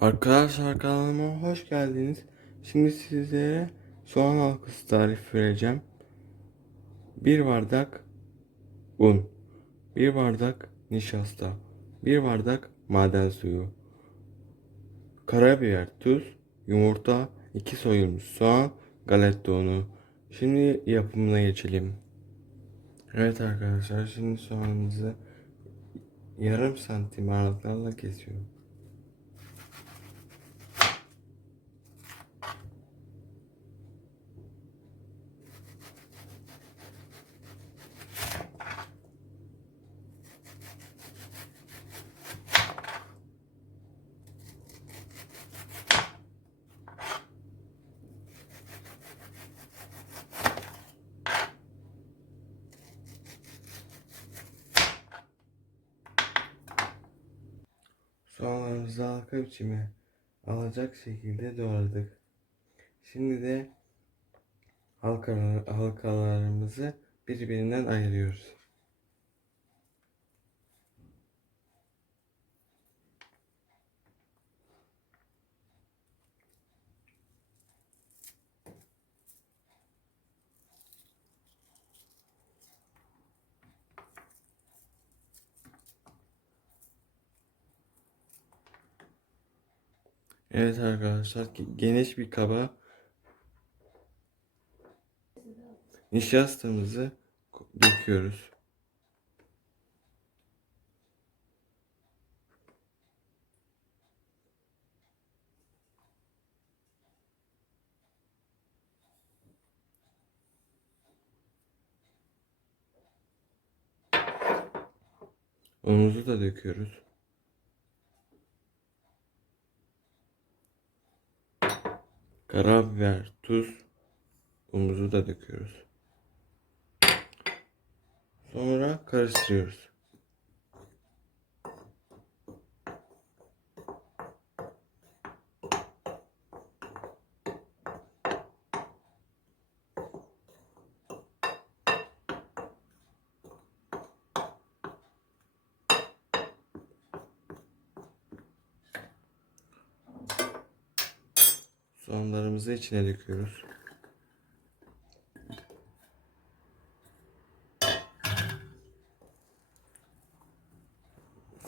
Arkadaşlar kanalıma hoş geldiniz. Şimdi sizlere soğan halkası tarifi vereceğim. Bir bardak un, bir bardak nişasta, bir bardak maden suyu, karabiber, tuz, yumurta, iki soyulmuş soğan, galeta unu. Şimdi yapımına geçelim. Evet arkadaşlar şimdi soğanımızı yarım santim aralıklarla kesiyorum. Soğanlarımızı halka biçimi alacak şekilde doğradık. Şimdi de halkalar, halkalarımızı birbirinden ayırıyoruz. Evet arkadaşlar ge- geniş bir kaba nişastamızı döküyoruz. Unumuzu da döküyoruz. Karabiber, tuz, unumuzu da döküyoruz. Sonra karıştırıyoruz. Soğanlarımızı içine döküyoruz.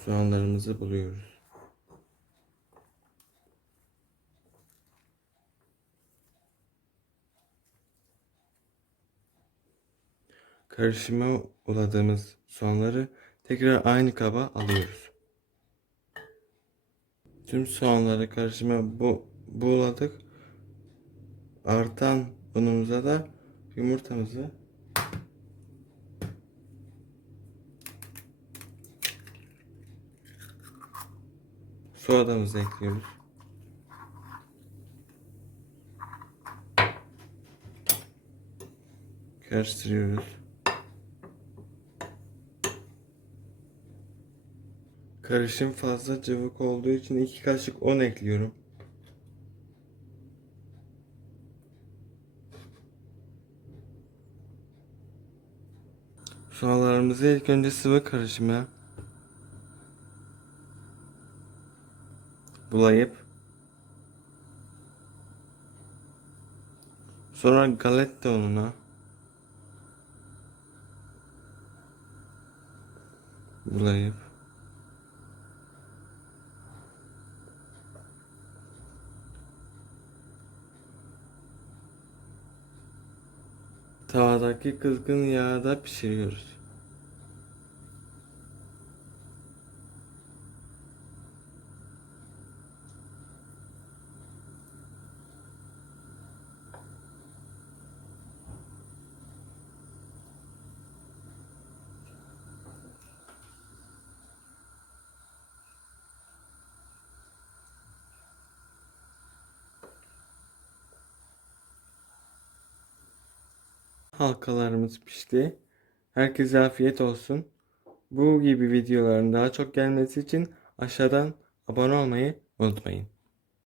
Soğanlarımızı buluyoruz. Karışıma uladığımız soğanları tekrar aynı kaba alıyoruz. Tüm soğanları karışıma bu buladık. Artan unumuza da yumurtamızı sodamızı ekliyoruz. Karıştırıyoruz. Karışım fazla cıvık olduğu için iki kaşık un ekliyorum. Soğanlarımızı ilk önce sıvı karışıma bulayıp sonra galeta ununa bulayıp tavadaki kızgın yağda pişiriyoruz. Halkalarımız pişti. Herkese afiyet olsun. Bu gibi videoların daha çok gelmesi için aşağıdan abone olmayı unutmayın.